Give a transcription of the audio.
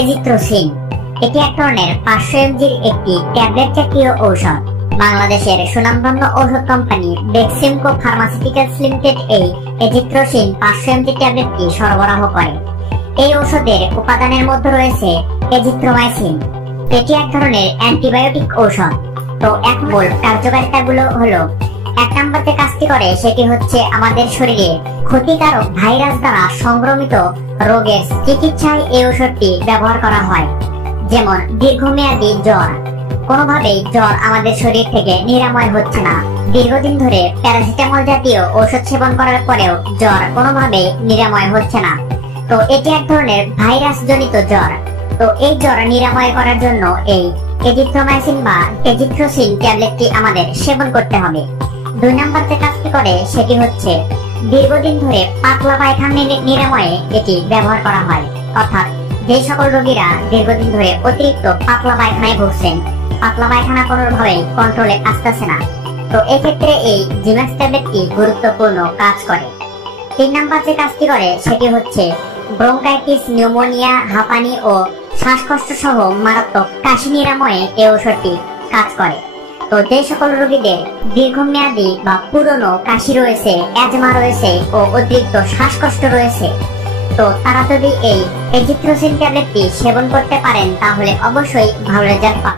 এজিথ্রোসিন। এটি এক ধরনের 500 mg একটি ট্যাবলেট জাতীয় ঔষধ। বাংলাদেশের সুনামধন্য ঔষধ কোম্পানি বেক্সিমকো ফার্মাসিউটিক্যালস লিমিটেড এই এজিথ্রোসিন 500 mg ট্যাবলেটটি সরবরাহ করে। এই ঔষধের উপাদানের মধ্যে রয়েছে এজিথ্রোমাইসিন। এটি এক ধরনের অ্যান্টিবায়োটিক ঔষধ। তো এক মূল কার্যকারিতাগুলো হলো, এক নম্বর যে কাজটি করে সেটি হচ্ছে আমাদের শরীরে ক্ষতিকারক ভাইরাস দ্বারা সংক্রমিত রোগের চিকিৎসায় এই ঔষধটি ব্যবহার করা হয়। যেমন দীর্ঘমেয়াদী জ্বর, কোনোভাবেই জ্বর আমাদের শরীর থেকে নিরাময় হচ্ছে না, দীর্ঘদিন ধরে প্যারাসিটামল জাতীয় ঔষধ সেবন করার পরেও জ্বর কোনোভাবেই নিরাময় হচ্ছে না। তো এটি এক ধরনের ভাইরাস জনিত জ্বর। তো এই জ্বর নিরাময় করার জন্য এই এজিথ্রোমাইসিন বা এজিথ্রোসিন ট্যাবলেটটি আমাদের সেবন করতে হবে। 2 নম্বর যে কাজটি করে সেটি হচ্ছে দীর্ঘদিন ধরে পাতলা পায়খানা নিরাময়ে এটি ব্যবহার করা হয়। অর্থাৎ যে সকল রোগীরা দীর্ঘদিন ধরে অতিরিক্ত পাতলা পায়খানায় ভুগছেন, পাতলা পায়খানা কোনোভাবেই কন্ট্রোলে আসতেছে না, তো এক্ষেত্রে এই জিম্যাক্স ট্যাবলেটটি গুরুত্বপূর্ণ কাজ করে। 3 নম্বর যে কাজটি করে সেটি হচ্ছে ব্রঙ্কাইটিস, নিউমোনিয়া, হাঁপানি ও শ্বাসকষ্ট সহ মারাত্মক কাশি নিরাময়ে এই ঔষধটি কাজ করে। তো যে সকল রোগীদের দীর্ঘমেয়াদী বা পুরনো কাশি রয়েছে, অ্যাজমা রয়েছে ও অতিরিক্ত শ্বাসকষ্ট রয়েছে, তো তারা যদি এই এজিথ্রোসিন ট্যাবলেটটি সেবন করতে পারেন তাহলে অবশ্যই ভালো রেজাল্ট পাবেন।